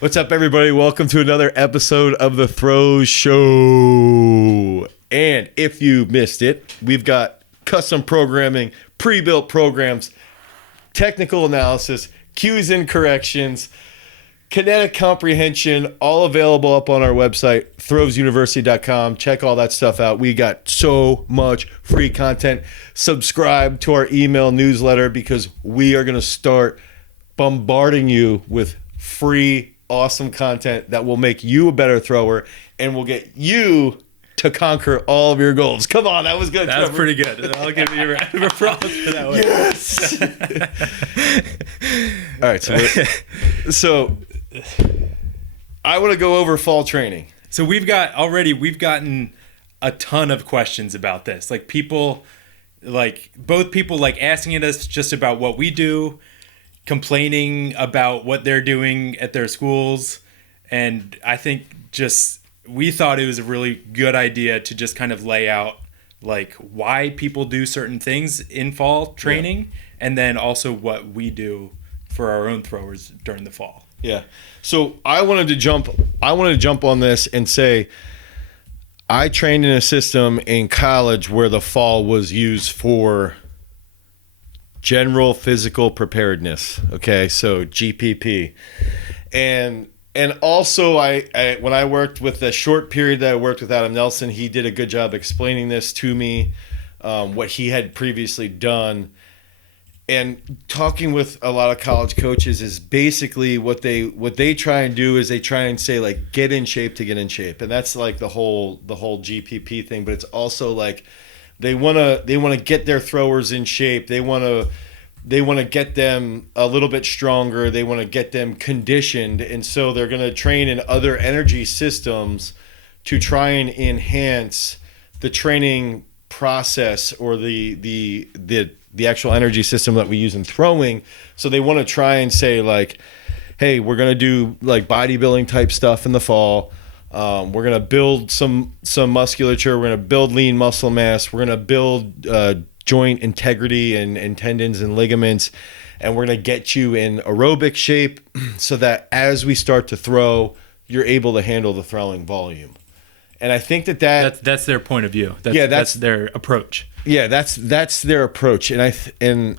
What's up, everybody? Welcome to another episode of the Throw Show. And if you missed it, we've got custom programming, pre-built programs, technical analysis, cues and corrections, kinetic comprehension, all available up on our website, throwsuniversity.com. Check all that stuff out. We got so much free content. Subscribe to our email newsletter because we are going to start bombarding you with free, awesome content that will make you a better thrower and will get you to conquer all of your goals. Come on, that was good. That was pretty good. I'll give you a round of applause for that one. Yes. All right, so I want to go over fall training. So we've gotten a ton of questions about this. Like both people asking us just about what we do, complaining about what they're doing at their schools, and I think we thought it was a really good idea to just kind of lay out why people do certain things in fall training, and then also what we do for our own throwers during the fall. Yeah. So I wanted to jump on this and say I trained in a system in college where the fall was used for general physical preparedness. Okay, so GPP. And also I when I worked with the short period that I worked with Adam Nelson, he did a good job explaining this to me, what he had previously done. And talking with a lot of college coaches is basically what they try and do is they try and say get in shape to get in shape. And that's the whole GPP thing, but it's also they want to get their throwers in shape. They want to get them a little bit stronger. They want to get them conditioned. And so they're going to train in other energy systems to try and enhance the training process or the actual energy system that we use in throwing. So they want to try and say hey, we're going to do bodybuilding type stuff in the fall. We're going to build some musculature. We're going to build lean muscle mass. We're going to build joint integrity and tendons and ligaments. And we're going to get you in aerobic shape so that as we start to throw, you're able to handle the throwing volume. And I think that's their point of view. That's their approach. Yeah, that's their approach. And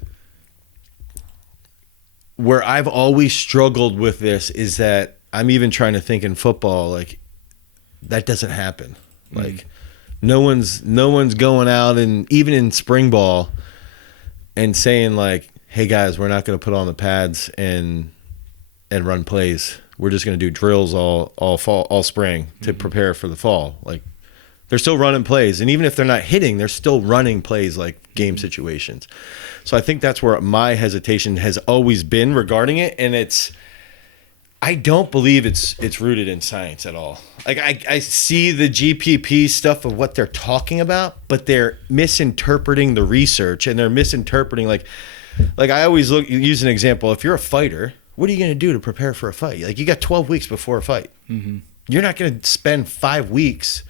where I've always struggled with this is that I'm even trying to think in football, that doesn't happen. No one's going out and even in spring ball and saying hey guys, we're not going to put on the pads and run plays. We're just going to do drills all spring to prepare for the fall. They're still running plays, and even if they're not hitting, they're still running plays game situations. So I think that's where my hesitation has always been regarding it, and I don't believe it's rooted in science at all. I see the GPP stuff of what they're talking about, but they're misinterpreting the research, and they're misinterpreting I always use an example. If you're a fighter, what are you going to do to prepare for a fight? You got 12 weeks before a fight. Mm-hmm. You're not going to spend 5 weeks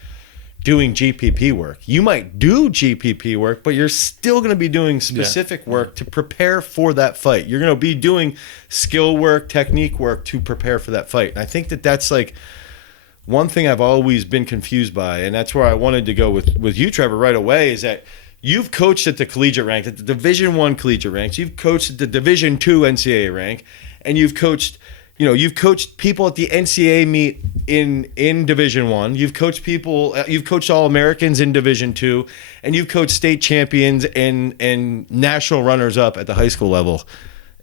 doing GPP work. You might do GPP work, but you're still going to be doing specific work to prepare for that fight. You're going to be doing skill work, technique work to prepare for that fight. And I think that's one thing I've always been confused by, and that's where I wanted to go with you, Trevor, right away, is that you've coached at the collegiate rank, at the Division I collegiate ranks. You've coached at the Division II NCAA rank, and you've coached people at the NCAA meet in Division I. You've coached people. You've coached All-Americans in Division II, and you've coached state champions and national runners-up at the high school level.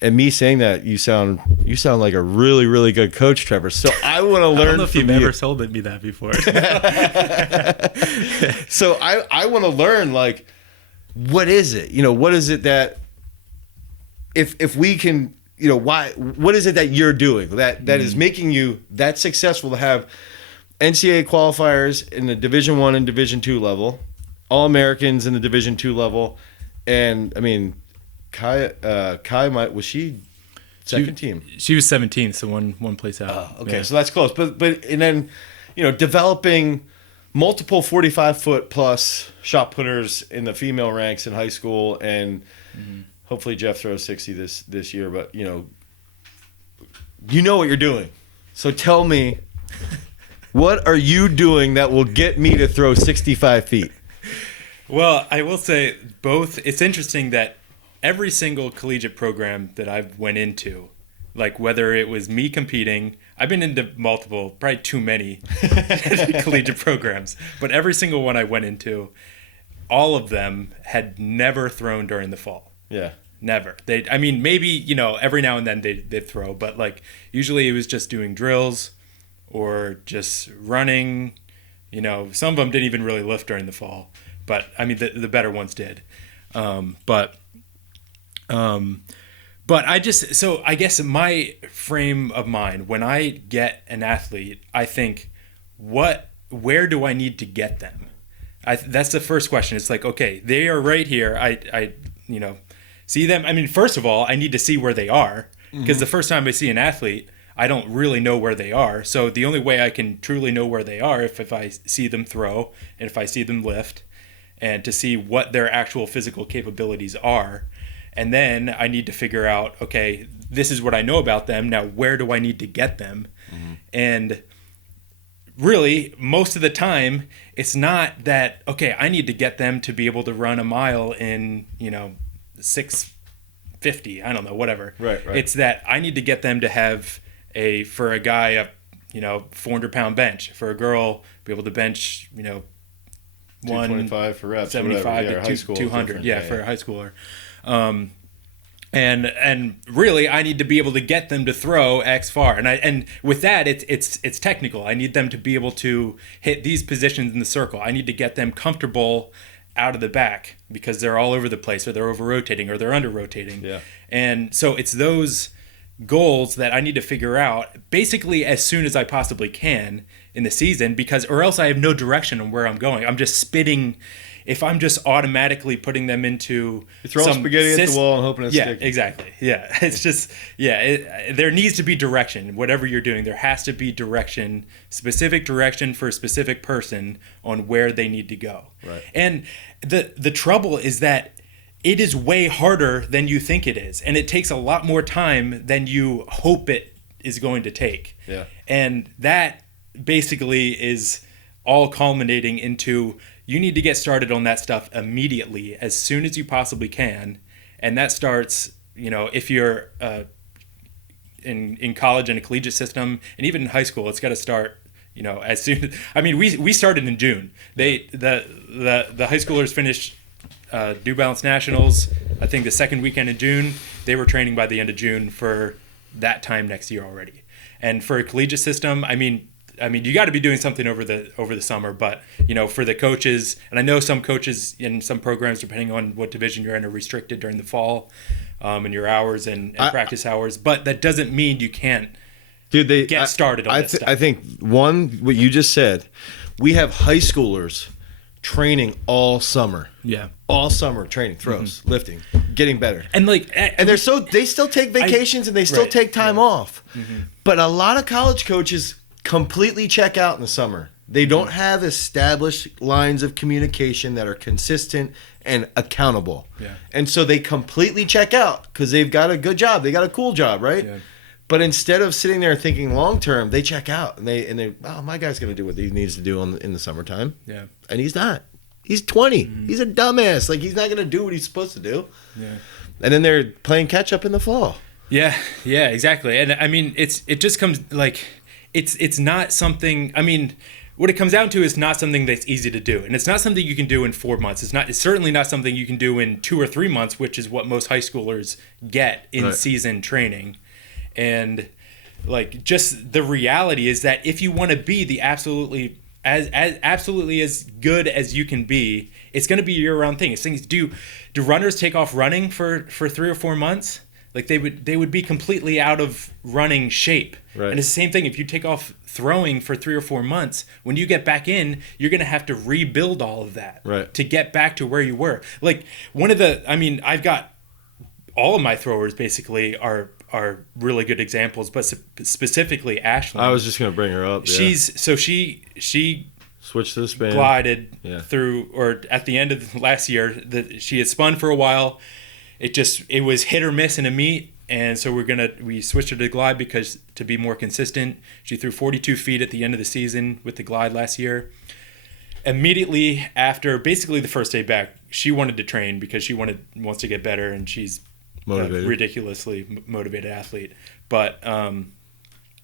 And me saying that, you sound like a really, really good coach, Trevor. So I want to learn. I don't know if you've ever told me that before. So I want to learn what is it? What is it that if we can. What is it that you're doing that is making you that successful to have NCAA qualifiers in the Division I and Division II level, All-Americans in the Division II level, and I mean, Kai was she second team? She was 17th, so one place out. Okay, yeah. So that's close. But and then developing multiple 45-foot plus shot putters in the female ranks in high school, and hopefully Jeff throws 60 this year. But you know what you're doing. So tell me, what are you doing that will get me to throw 65 feet? Well, I will say both. It's interesting that every single collegiate program that I've went into, like whether it was me competing, I've been into multiple, probably too many collegiate programs, but every single one I went into, all of them had never thrown during the fall. Yeah. Never. I mean, maybe, every now and then they'd throw, but like usually it was just doing drills or just running. Some of them didn't even really lift during the fall, but I mean, the better ones did. But I guess my frame of mind, when I get an athlete, I think, where do I need to get them? That's the first question. It's like, okay, they are right here. I see them. I mean, first of all, I need to see where they are, because the first time I see an athlete, I don't really know where they are. So the only way I can truly know where they are if I see them throw and if I see them lift, and to see what their actual physical capabilities are. And then I need to figure out, okay, this is what I know about them. Now, where do I need to get them? And really, most of the time, it's not that, okay, I need to get them to be able to run a mile in, 6:50, I don't know, whatever. Right. It's that I need to get them to have for a guy, a 400-pound bench. For a girl, be able to bench, 125 for reps, 75 whatever. to 200, for a high schooler. And really, I need to be able to get them to throw X far, and with that, it's technical. I need them to be able to hit these positions in the circle. I need to get them comfortable out of the back, because they're all over the place, or they're over rotating, or they're under rotating. Yeah. And so it's those goals that I need to figure out basically as soon as I possibly can in the season, or else I have no direction on where I'm going. I'm just spitting. If I'm just automatically putting them into throwing spaghetti at the wall and hoping it's sticking. Yeah, exactly. Yeah, it's just, there needs to be direction. Whatever you're doing, there has to be direction, specific direction for a specific person on where they need to go. Right. And the trouble is that it is way harder than you think it is, and it takes a lot more time than you hope it is going to take. Yeah. And that basically is all culminating into, you need to get started on that stuff immediately, as soon as you possibly can. And that starts, if you're in college and a collegiate system, and even in high school, it's got to start, as soon. I mean, we started in June. The high schoolers finished New Balance Nationals, I think the second weekend in June. They were training by the end of June for that time next year already. And for a collegiate system, I mean, you got to be doing something over the summer, but for the coaches, and I know some coaches in some programs, depending on what division you're in, are restricted during the fall, and your hours and practice hours. But that doesn't mean you can't get started on this stuff. I think what you just said, we have high schoolers training all summer. Yeah, all summer training, throws, lifting, getting better, and they still take vacations and they still take time off. But a lot of college coaches completely check out in the summer. They don't have established lines of communication that are consistent and accountable. Yeah. And so they completely check out because they've got a good job. They got a cool job, right? Yeah. But instead of sitting there thinking long term, they check out and they my guy's going to do what he needs to do in the summertime. Yeah. And he's not. He's 20. He's a dumbass. Like, he's not going to do what he's supposed to do. Yeah. And then they're playing catch up in the fall. Yeah. Yeah, exactly. And I mean, it just comes like, it's not something, I mean, what it comes down to is not something that's easy to do. And it's not something you can do in 4 months. It's certainly not something you can do in 2 or 3 months, which is what most high schoolers get in season training. And like, just the reality is that if you want to be the absolutely as good as you can be, it's going to be a year-round thing. It's things, do runners take off running for 3 or 4 months? Like, they would be completely out of running shape. Right. And it's the same thing. If you take off throwing for 3 or 4 months, when you get back in, you're going to have to rebuild all of that to get back to where you were. Like, I've got all of my throwers basically are really good examples, but specifically Ashlyn. I was just going to bring her up. Yeah. She switched to the spin, glided through, or at the end of last year, she had spun for a while. It was hit or miss in a meet, And so we switched her to glide because to be more consistent. She threw 42 feet at the end of the season with the glide last year. Immediately after basically the first day back, she wanted to train because she wants to get better, and she's a ridiculously motivated athlete. But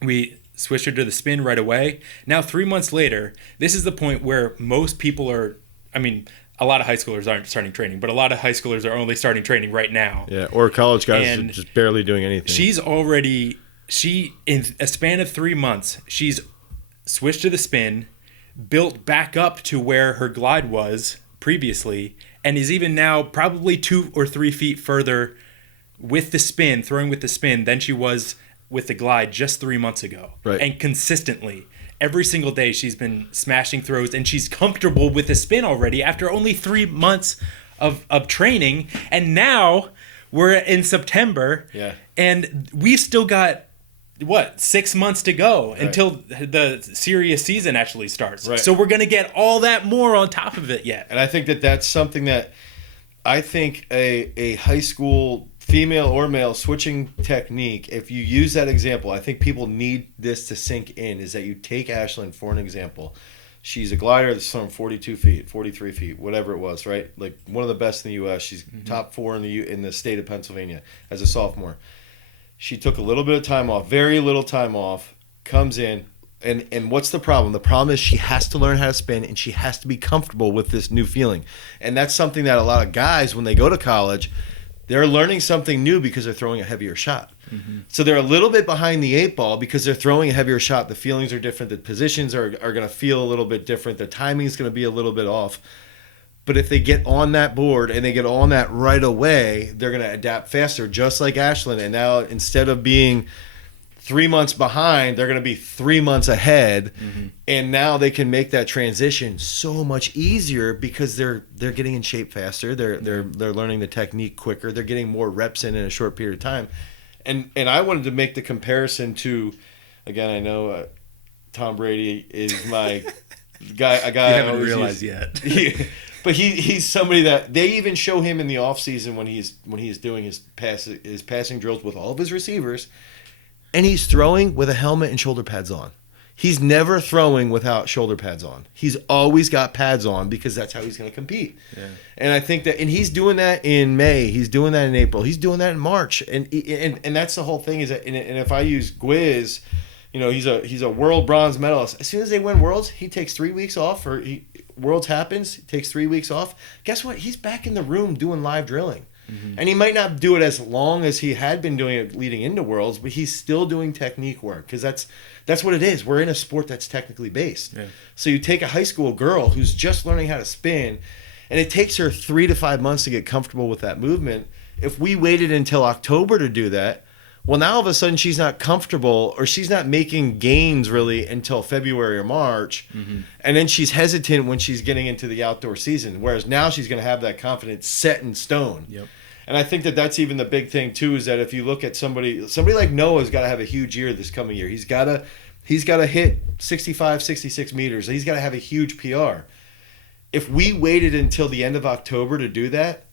we switched her to the spin right away. Now 3 months later, this is the point where most people are, a lot of high schoolers aren't starting training, but a lot of high schoolers are only starting training right now. Yeah, or college guys are just barely doing anything. In a span of 3 months, she's switched to the spin, built back up to where her glide was previously, and is even now probably 2 or 3 feet further with the spin, throwing with the spin, than she was with the glide just 3 months ago. Right. And consistently, every single day she's been smashing throws, and she's comfortable with the spin already after only 3 months of training. And now we're in September, and we've still got 6 months to go until the serious season actually starts. Right. So we're going to get all that more on top of it yet. And I think that's something that I think a high school female or male switching technique, if you use that example, I think people need this to sink in, is that you take Ashlyn for an example. She's a glider that's thrown 42 feet, 43 feet, whatever it was, right? Like one of the best in the U.S. She's top 4 in the state of Pennsylvania as a sophomore. She took a little bit of time off, very little time off, comes in, and what's the problem? The problem is she has to learn how to spin, and she has to be comfortable with this new feeling. And that's something that a lot of guys, when they go to college, they're learning something new because they're throwing a heavier shot. Mm-hmm. So they're a little bit behind the 8 ball because they're throwing a heavier shot. The feelings are different. The positions are going to feel a little bit different. The timing is going to be a little bit off. But if they get on that board and they get on that right away, they're going to adapt faster, just like Ashlyn. And now instead of being 3 months behind, they're going to be 3 months ahead. Mm-hmm. And now they can make that transition so much easier because they're getting in shape faster. They're learning the technique quicker. They're getting more reps in a short period of time. And I wanted to make the comparison to, again, I know Tom Brady is my guy. A guy you haven't realized yet. But he's somebody that they even show him in the offseason when he's doing his passing drills with all of his receivers, and he's throwing with a helmet and shoulder pads on. He's never throwing without shoulder pads on. He's always got pads on because that's how he's going to compete. Yeah. And I think that, and he's doing that in May. He's doing that in April. He's doing that in March. And that's the whole thing is that, and if I use Gwiz, he's a world bronze medalist. As soon as they win worlds, he takes 3 weeks off, or worlds happens, he takes 3 weeks off. Guess what? He's back in the room doing live drilling. Mm-hmm. And he might not do it as long as he had been doing it leading into worlds, but he's still doing technique work because that's what it is. We're in a sport that's technically based. Yeah. So you take a high school girl who's just learning how to spin, and it takes her 3 to 5 months to get comfortable with that movement. If we waited until October to do that, well, now all of a sudden she's not comfortable, or she's not making gains really until February or March. Mm-hmm. And then she's hesitant when she's getting into the outdoor season, whereas now she's going to have that confidence set in stone. Yep. And I think that that's even the big thing too, is that if you look at somebody like Noah's got to have a huge year this coming year. He's got to hit 65, 66 meters. He's got to have a huge PR. If we waited until the end of October to do that,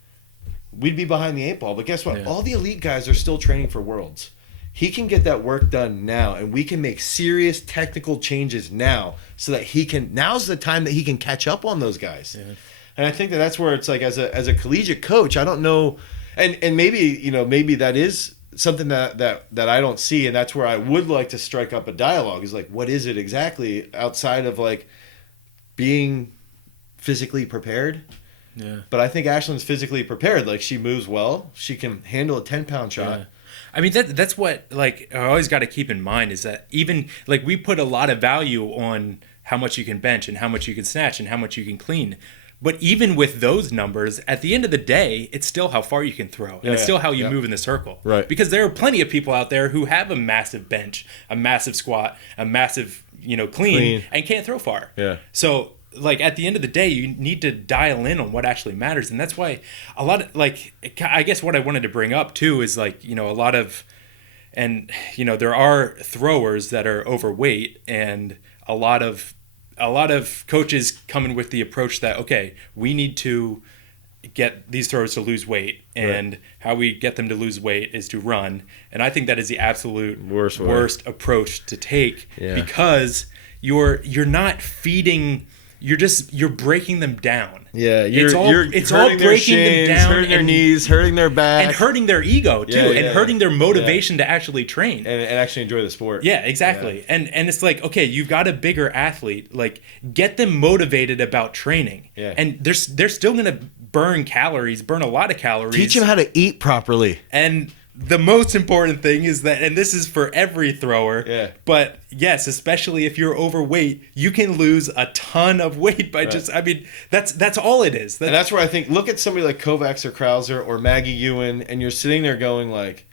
we'd be behind the 8 ball. But guess what? Yeah. All the elite guys are still training for worlds. He can get that work done now, and we can make serious technical changes now so that now's the time that he can catch up on those guys. Yeah. And I think that's where it's like, as a collegiate coach, I don't know, and maybe that is something that I don't see, and that's where I would like to strike up a dialogue, is like, what is it exactly outside of like being physically prepared? Yeah. But I think Ashlyn's physically prepared. Like, she moves well. She can handle a 10-pound shot. Yeah. I mean, that's what, like, I always got to keep in mind, is that even, like, we put a lot of value on how much you can bench and how much you can snatch and how much you can clean. But even with those numbers, at the end of the day, it's still how far you can throw. And it's still how you move in the circle. Right. Because there are plenty of people out there who have a massive bench, a massive squat, a massive, clean, and can't throw far. Yeah. So, like, at the end of the day, you need to dial in on what actually matters. And that's why a lot of, like, I guess what I wanted to bring up too is, like, a lot of, and, there are throwers that are overweight, and a lot of coaches come in with the approach that, okay, we need to, get these throwers to lose weight, and how we get them to lose weight is to run. And I think that is the absolute worst approach to take, because you're not feeding. You're breaking them down. Yeah, it's all breaking them down, hurting their knees, hurting their back, and hurting their ego too, and hurting their motivation to actually train and actually enjoy the sport. Yeah, exactly. Yeah. And it's like, okay, you've got a bigger athlete, like get them motivated about training. Yeah, and they're still gonna burn a lot of calories. Teach them how to eat properly. And the most important thing is that, and this is for every thrower, but yes, especially if you're overweight, you can lose a ton of weight by that's all it is. And that's where I think, look at somebody like Kovacs or Krauser or Maggie Ewan, and you're sitting there going like,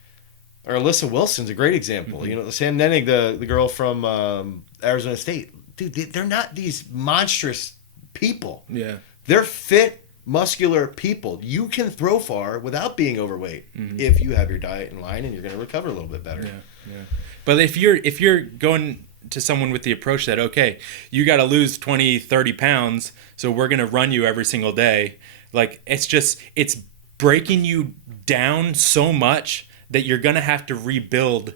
or Alyssa Wilson's a great example. Mm-hmm. You know, Sam Nennig, the girl from Arizona State, dude, they're not these monstrous people. Yeah. They're fit, muscular people. You can throw far without being overweight if you have your diet in line, and you're going to recover a little bit better. Yeah. But if you're going to someone with the approach that, okay, you got to lose 20, 30 pounds, so we're going to run you every single day, like it's breaking you down so much that you're going to have to rebuild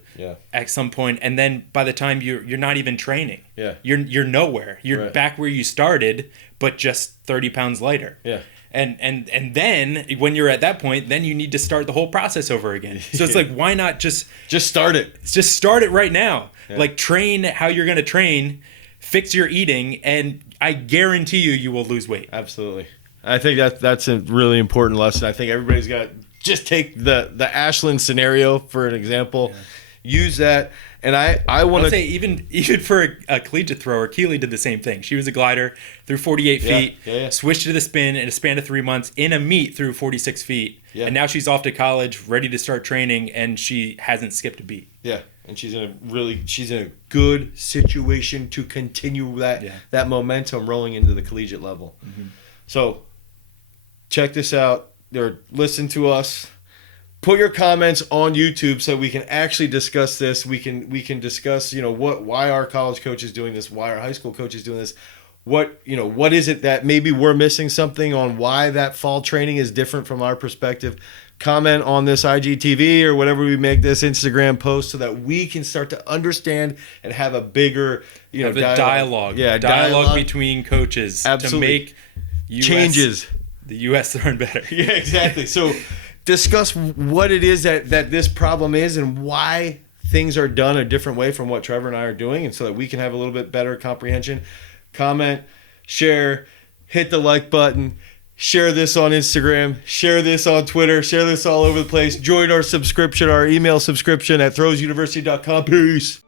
at some point, and then by the time you're not even training. Yeah. You're nowhere. You're back where you started, but just 30 pounds lighter. Yeah. And then when you're at that point, then you need to start the whole process over again. So it's like, why not just start it? Just start it right now. Yeah. Like, train how you're going to train, fix your eating, and I guarantee you will lose weight. Absolutely. I think that's a really important lesson. I think everybody's got to just take the Ashland scenario for an example. Yeah. Use that. And I want to say, even for a collegiate thrower, Keely did the same thing. She was a glider, threw 48 feet, switched to the spin in a span of 3 months, in a meet threw 46 feet. Yeah. And now she's off to college, ready to start training, and she hasn't skipped a beat. Yeah. And she's in a good situation to continue that momentum rolling into the collegiate level. Mm-hmm. So check this out, or listen to us. Put your comments on YouTube so we can actually discuss this. We can discuss, why our college coach is doing this, why our high school coach is doing this. What is it that maybe we're missing something on, why that fall training is different from our perspective. Comment on this IGTV or whatever we make this Instagram post, so that we can start to understand and have a bigger, dialogue. Yeah, dialogue between coaches. Absolutely. To make changes. The U.S. learn better. Yeah, exactly. So discuss what it is that this problem is, and why things are done a different way from what Trevor and I are doing, and so that we can have a little bit better comprehension. Comment, share, hit the like button, share this on Instagram, share this on Twitter, share this all over the place. Join our email subscription at throwsuniversity.com. Peace.